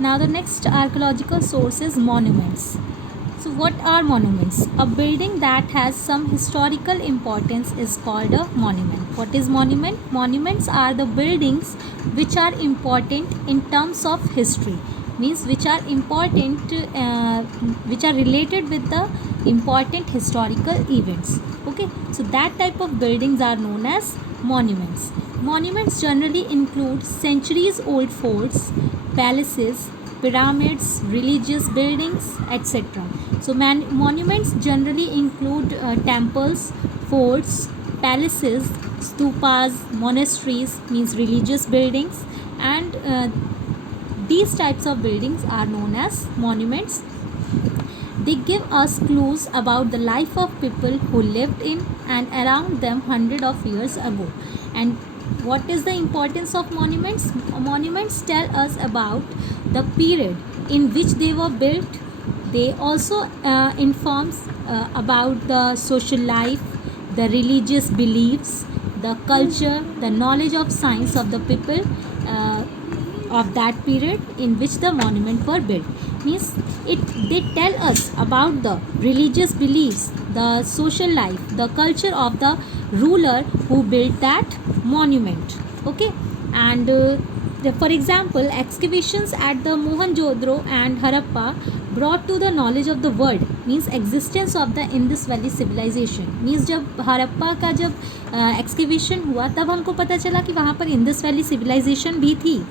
Now the next archaeological source is monuments. So what are monuments? A building that has some historical importance is called a monument. What is monument? Monuments are the buildings which are important in terms of history, means which are important, which are related with the important historical events. Okay, so that type of buildings are known as monuments. Monuments generally include centuries old forts, palaces, pyramids, religious buildings, etc. So monuments generally include temples, forts, palaces, stupas, monasteries, means religious buildings, and these types of buildings are known as monuments. They give us clues about the life of people who lived in and around them hundred of years ago. And what is the importance of monuments? Monuments tell us about the period in which they were built. They also informs about the social life, the religious beliefs, the culture, the knowledge of science of the people of that period in which the monument were built. Means it they tell us about the religious beliefs, the social life, the culture of the ruler who built that monument. Okay, and for example, excavations at the Mohenjo-daro and Harappa brought to the knowledge of the world, means existence of the Indus Valley civilization. means जब हड़प्पा का जब excavation हुआ तब हमको पता चला कि वहाँ पर इंडस वैली सिविलाइजेशन भी थी.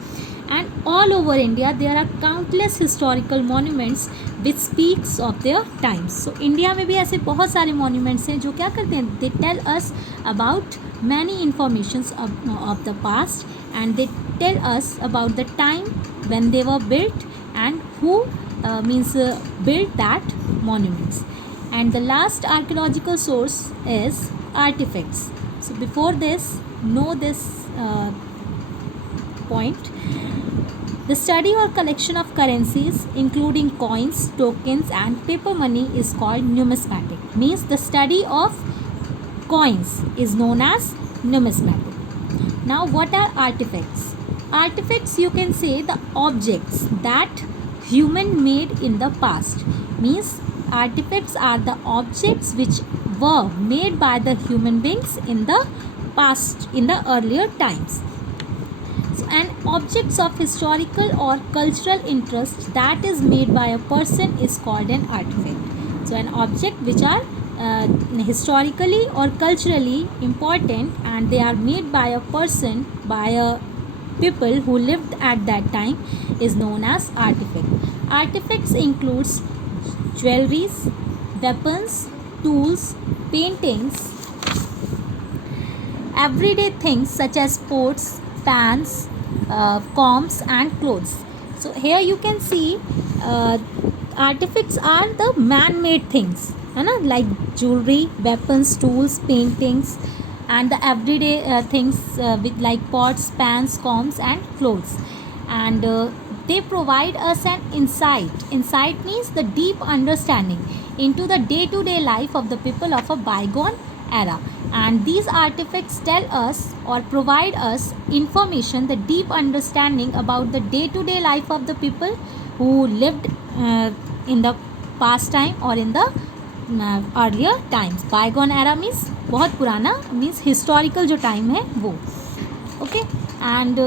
And all over India there are countless historical monuments which speaks of their times. So India में भी ऐसे बहुत सारे monuments हैं जो क्या करते हैं, they tell us about many informations of the past, and they tell us about the time when they were built and who built that monuments. And the last archaeological source is artifacts. So before this, know this point. The study or collection of currencies, including coins, tokens, and paper money, is called numismatic. Means the study of coins is known as numismatic. Now, what are artifacts? Artifacts, you can say, the objects that human made in the past. Means artifacts are the objects which were made by the human beings in the past, in the earlier times. An objects of historical or cultural interest that is made by a person is called an artifact. So an object which are historically or culturally important and they are made by a person, by a people who lived at that time, is known as artifact. Artifacts includes jewelries, weapons, tools, paintings, everyday things such as pots, pans, combs, and clothes. So here you can see artifacts are the man-made things, like jewelry, weapons, tools, paintings, and the everyday things with like pots, pans, combs, and clothes. And they provide us an insight. Insight means the deep understanding into the day-to-day life of the people of a bygone era. And these artifacts tell us or provide us information, the deep understanding about the day-to-day life of the people who lived in the past time or in the earlier times. Bygone era means बहुत पुराना, means historical जो time है वो. Okay, and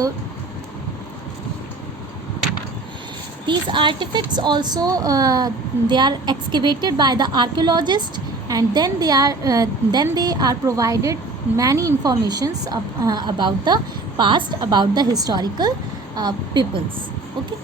these artifacts also they are excavated by the archaeologists, and then they are provided many informations about the past, about the historical peoples. Okay.